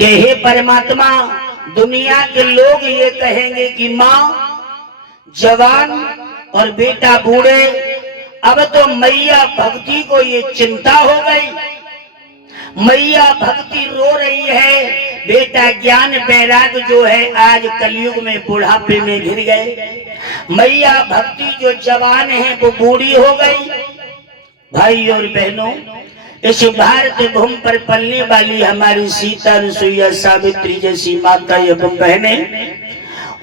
कि हे परमात्मा, दुनिया के लोग ये कहेंगे कि माँ जवान और बेटा बूढ़े, अब तो मैया भक्ति को ये चिंता हो गई। मैया भक्ति रो रही है, बेटा ज्ञान बैराग जो है आज कलयुग में बुढ़ापे में घिर गए। मैया भक्ति जो जवान है वो बूढ़ी हो गई। भाई और बहनों, इस भारत भूमि पर पलने वाली हमारी सीता, रसोईया, सावित्री जैसी माता एवं बहने,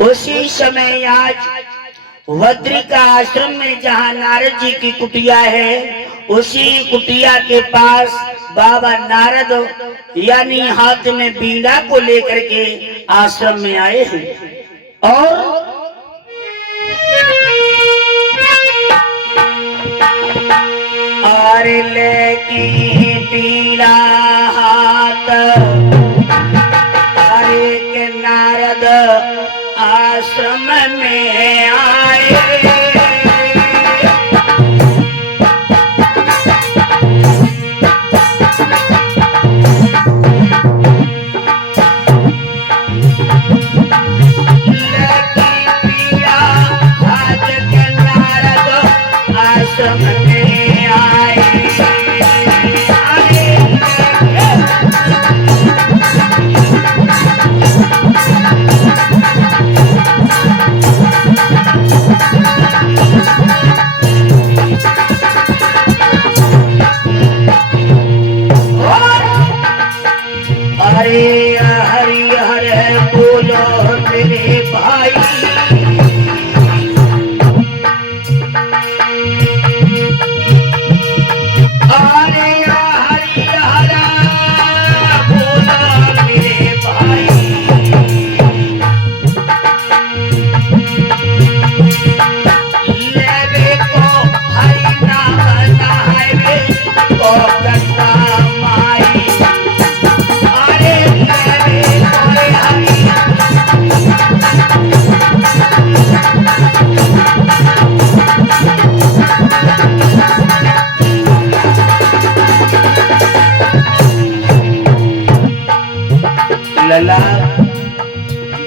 उसी समय आज वद्रिका आश्रम में जहाँ नारद जी की कुटिया है, उसी कुटिया के पास बाबा नारद यानी हाथ में बीड़ा को लेकर के आश्रम में आए हैं। और लेकी बीड़ा हाथ, अरे के नारद आश्रम में आए।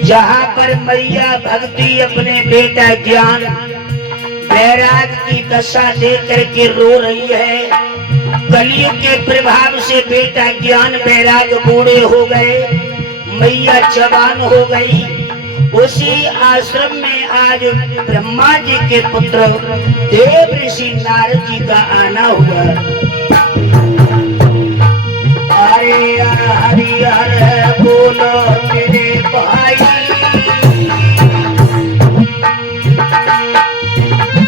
जहाँ पर मैया भक्ति अपने बेटा ज्ञान बैराग की दशा देख करके रो रही है, कलयुग के प्रभाव से बेटा ज्ञान बैराग बूढ़े हो गए, मैया जवान हो गई। उसी आश्रम में आज ब्रह्मा जी के पुत्र देव ऋषि नारद जी का आना हुआ। अरे हरि हर बोलो मेरे भाई,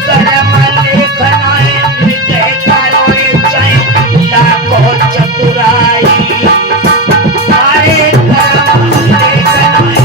कर्म लेखनाए मृत्य कारोए चाहे लाखों चतुराई। अरे कर्म लेखनाए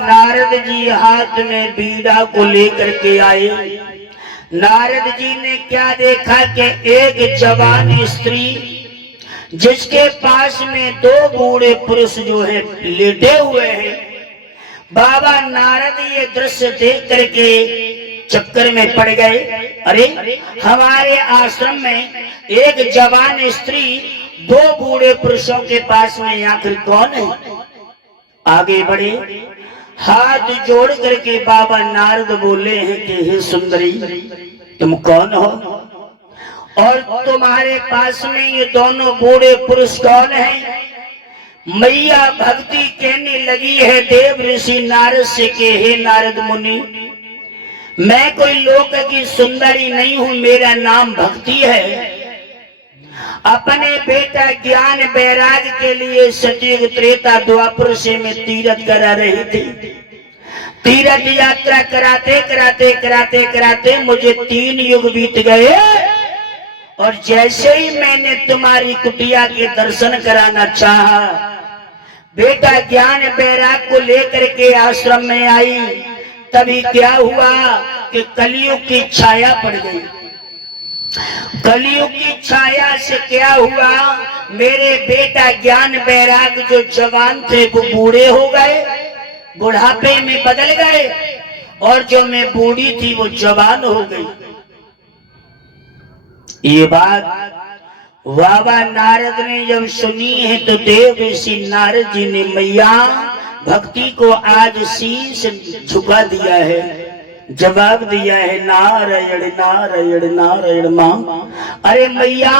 नारद जी हाथ में बीड़ा को लेकर के आए। नारद जी ने क्या देखा कि एक जवान स्त्री जिसके पास में दो बूढ़े पुरुष जो है लेटे हुए हैं। बाबा नारद ये दृश्य देख करके चक्कर में पड़ गए। अरे हमारे आश्रम में एक जवान स्त्री दो बूढ़े पुरुषों के पास में आखिर कौन है? आगे बढ़े। हाथ जोड़ करके बाबा नारद बोले हैं कि हे सुंदरी, तुम कौन हो और तुम्हारे पास में ये दोनों बूढ़े पुरुष कौन हैं? मैया भक्ति कहने लगी है देव ऋषि नारद से कि हे नारद मुनि, मैं कोई लोक की सुंदरी नहीं हूं, मेरा नाम भक्ति है। अपने बेटा ज्ञान बैराग के लिए सतयुग त्रेता द्वापर से मैं तीर्थ करा रही थी। तीर्थ यात्रा कराते कराते कराते कराते मुझे 3 युग बीत गए और जैसे ही मैंने तुम्हारी कुटिया के दर्शन कराना चाहा, बेटा ज्ञान बैराग को लेकर के आश्रम में आई, तभी क्या हुआ कि कलयुग की छाया पड़ गई। कलयुग की छाया से क्या हुआ, मेरे बेटा ज्ञान बैराग जो जवान थे वो बूढ़े हो गए, बुढ़ापे में बदल गए, और जो मैं बूढ़ी थी वो जवान हो गई। ये बात बाबा नारद ने जब सुनी है तो देव ऋषि नारद जी ने मैया भक्ति को आज शीश झुका दिया है, जवाब दिया है नारायण नारायण नारायण माँ। अरे मैया,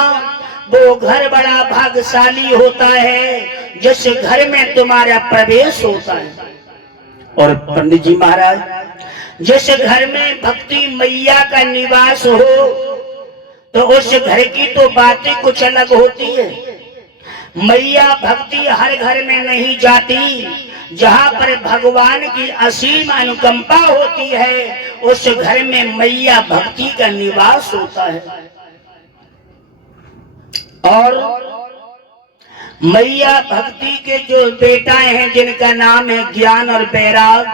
वो घर बड़ा भाग्यशाली होता है जिस घर में तुम्हारा प्रवेश होता है। और पंडित जी महाराज, जिस घर में भक्ति मैया का निवास हो तो उस घर की तो बातें कुछ अलग होती है। मैया भक्ति हर घर में नहीं जाती, जहाँ पर भगवान की असीम अनुकंपा होती है उस घर में मैया भक्ति का निवास होता है। और मैया भक्ति के जो बेटाएं हैं जिनका नाम है ज्ञान और बैराग,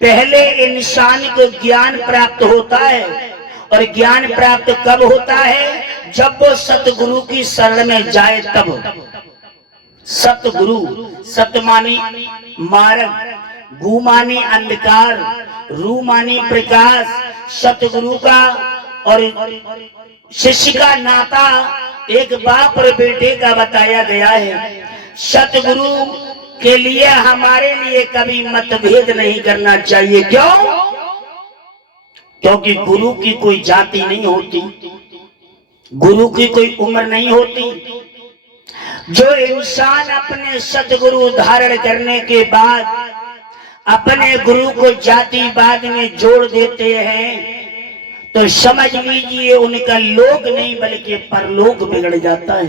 पहले इंसान को ज्ञान प्राप्त होता है। और ज्ञान प्राप्त कब होता है? जब वो सतगुरु की शरण में जाए तब। सतगुरु, सत मानी मार्ग, गु मानी अंधकार, रू मानी प्रकाश। सतगुरु का और शिष्य का नाता एक बाप और बेटे का बताया गया है। सतगुरु के लिए हमारे लिए कभी मतभेद नहीं करना चाहिए। क्यों? क्योंकि गुरु की कोई जाति नहीं होती, गुरु की कोई उम्र नहीं होती। जो इंसान अपने सतगुरु धारण करने के बाद अपने गुरु को जातिवाद में जोड़ देते हैं तो समझ लीजिए उनका लोक नहीं बल्कि परलोक बिगड़ जाता है।